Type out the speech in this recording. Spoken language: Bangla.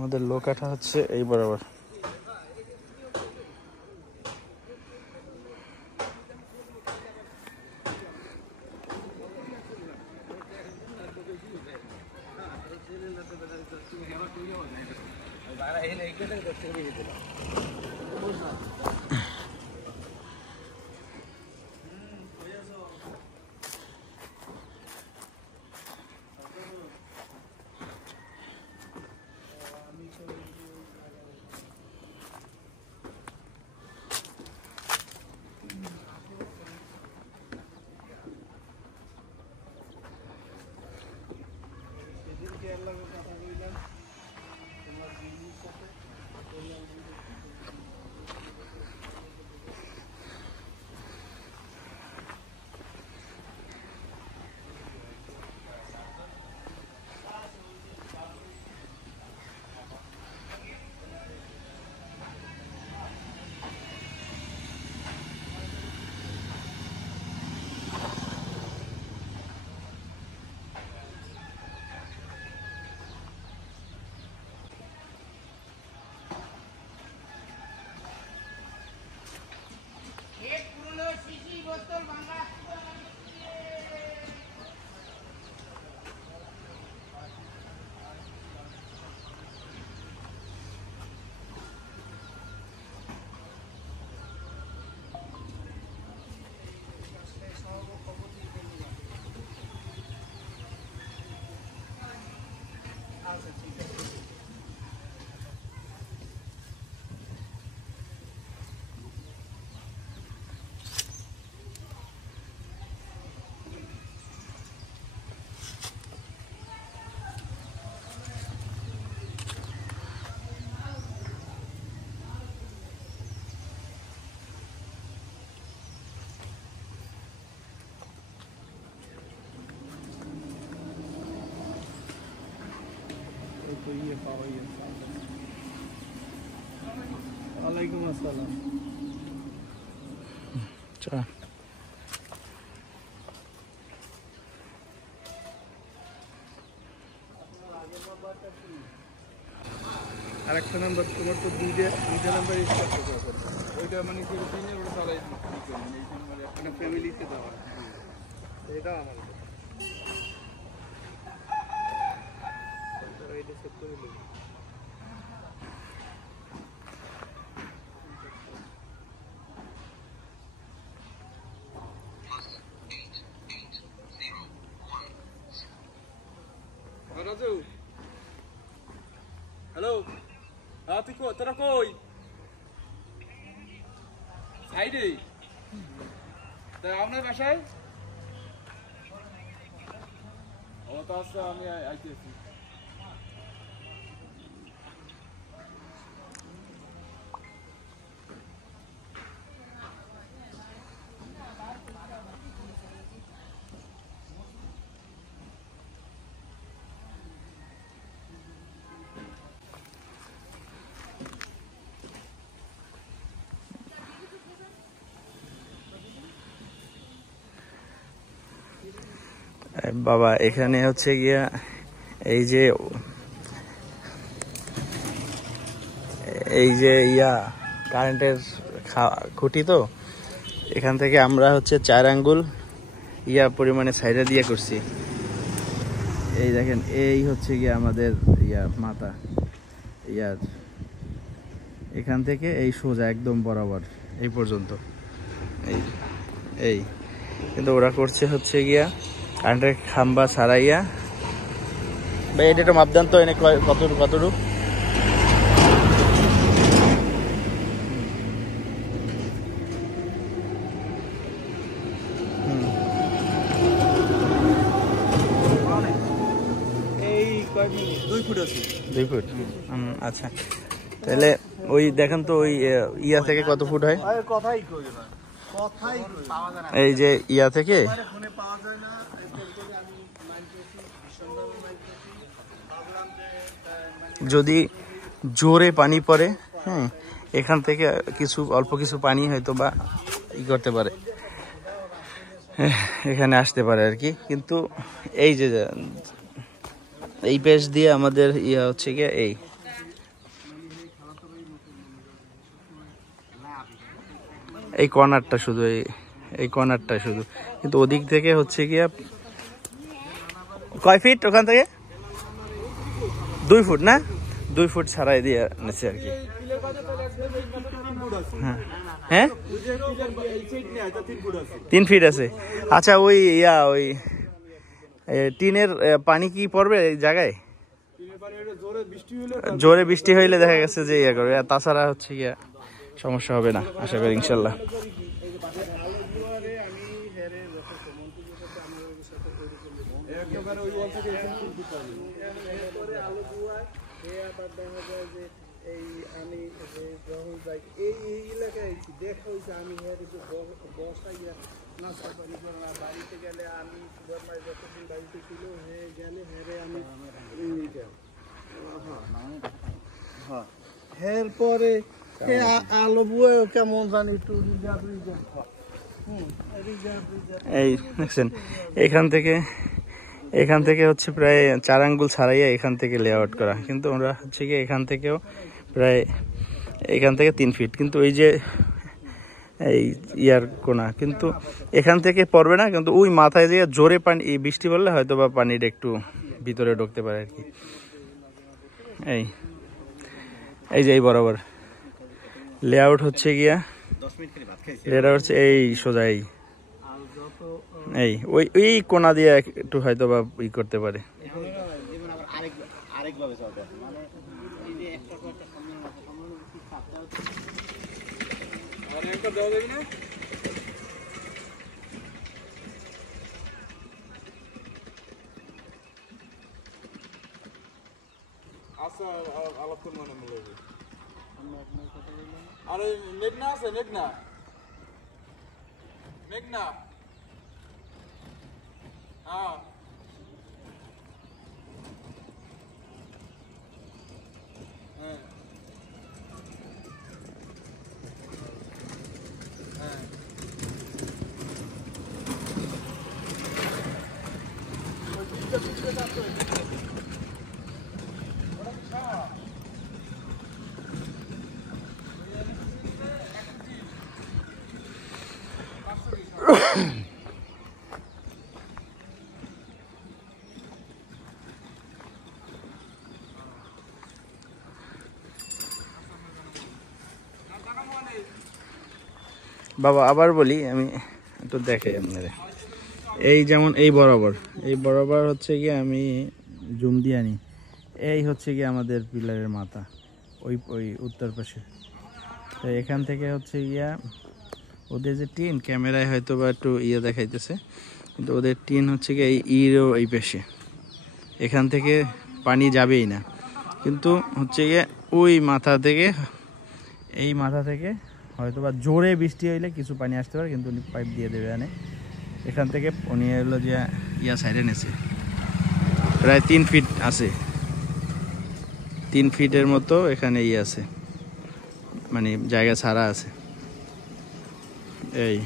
আমাদের লোকাটা হচ্ছে এই বরাবর। ওয়ালাইকুম আসসালাম। আরেকটা নাম্বার তোমার তো দুইটা নাম্বার স্টার্ট করতে হবে, ওইটা মানে কি রুটিনে ওটা চালাই মানে ফ্যামিলিতে দেওয়া, এটা আমার এটা সেট করে নেব। রাজু হ্যালো, তুই তোরা কই? সাইডে আপনার বাসায়? ও তো আচ্ছা, আমি আইতেছি। বাবা এখানে হচ্ছে গিয়া এই যে ইয়া কারেন্টের খুঁটি, তো এখান থেকে আমরা হচ্ছে 4 আঙ্গুল ইয়া পরিমাণে সাইডা দিয়ে করছি। এই দেখেন, এই হচ্ছে গিয়া আমাদের ইয়া মাথা, ইয়ার এখান থেকে এই সোজা একদম বরাবর এই পর্যন্ত। এই কিন্তু ওরা করছে হচ্ছে গিয়া কারেন্টের খাম্বা ছাড়াইয়া। ভাই এটা একটা মাপদান তো, এনে কতটুকু এই 2 ফুট আছে। 2 ফুট। আচ্ছা, তাহলে ওই দেখেন তো ওই ইয়া থেকে কত ফুট হয়? এই যে ইয়া থেকে যদি জোরে পানি পড়ে, হ্যাঁ, এখান থেকে অল্প কিছু পানি হয়তো বা ই করতে পারে, এখানে আসতে পারে আর কি। কিন্তু এই যে এই পেজ দিয়ে আমাদের ইয়া হচ্ছে গিয়ে এই কর্নারটা শুধু, এই কর্নারটা শুধু, কিন্তু ওদিক থেকে হচ্ছে গিয়া কয় ফিট ওখান থেকে? 2 ফুট না, 2 ফুট ছাড়াই দিয়ে নিচ্ছে আর কি। হ্যাঁ হ্যাঁ 3 ফিট আছে। আচ্ছা ওই ওই টিনের পানি কি পড়বে এই জায়গায়? জোরে বৃষ্টি হইলে দেখা গেছে যে ইয়া করবে, তাছাড়া হচ্ছে গিয়া সমস্যা হবে না আশা করি ইনশাল্লাহ। এরপরে আলো বুয়ে কেমন জানি একটু এই দেখছেন এখান থেকে হচ্ছে প্রায় 4 আঙ্গুল ছাড়াইয়া এখান থেকে লেআউট করা, কিন্তু আমরা হচ্ছে কি এখান থেকেও প্রায় এখান থেকে 3 ফিট, কিন্তু ওই যে এই ইয়ার কোনা কিন্তু এখান থেকে পড়বে না, কিন্তু ওই মাথায় যে জোরে পানি বৃষ্টি পড়লে হয়তো বা পানিটা একটু ভিতরে ঢুকতে পারে আর কি। এই যে এই বরাবর লেআউট হচ্ছে গিয়া, এটা হচ্ছে এই সোজা এই ওই কোনা দিয়ে একটু হয়তো বা ই করতে পারে। আরে মেঘনা আছে, মেঘনা মেঘনা হ্যাঁ বাবা আবার বলি, আমি একটু দেখাই আপনাদের। এই যেমন এই বরাবর হচ্ছে গিয়ে আমি জুম দিয়ে আনি, এই হচ্ছে গিয়ে আমাদের পিলারের মাথা, ওই উত্তর পাশে। তো এখান থেকে হচ্ছে গিয়া ওদের যে টিন, ক্যামেরায় হয়তো বা একটু দেখাইতেছে, কিন্তু ওদের টিন হচ্ছে গিয়ে এই পাশে, এখান থেকে পানি যাবেই না, কিন্তু হচ্ছে গিয়ে ওই মাথা থেকে, এই মাথা থেকে হয়তো বা জোরে বৃষ্টি হইলে কিছু পানি আসতে পারে, কিন্তু উনি পাইপ দিয়ে দেবে আনে এখান থেকে। উনি হলো যে সাইডে নেছে প্রায় 3 ফিট আছে, 3 ফিটের মতো এখানে আছে, মানে জায়গা ছাড়া আছে এই।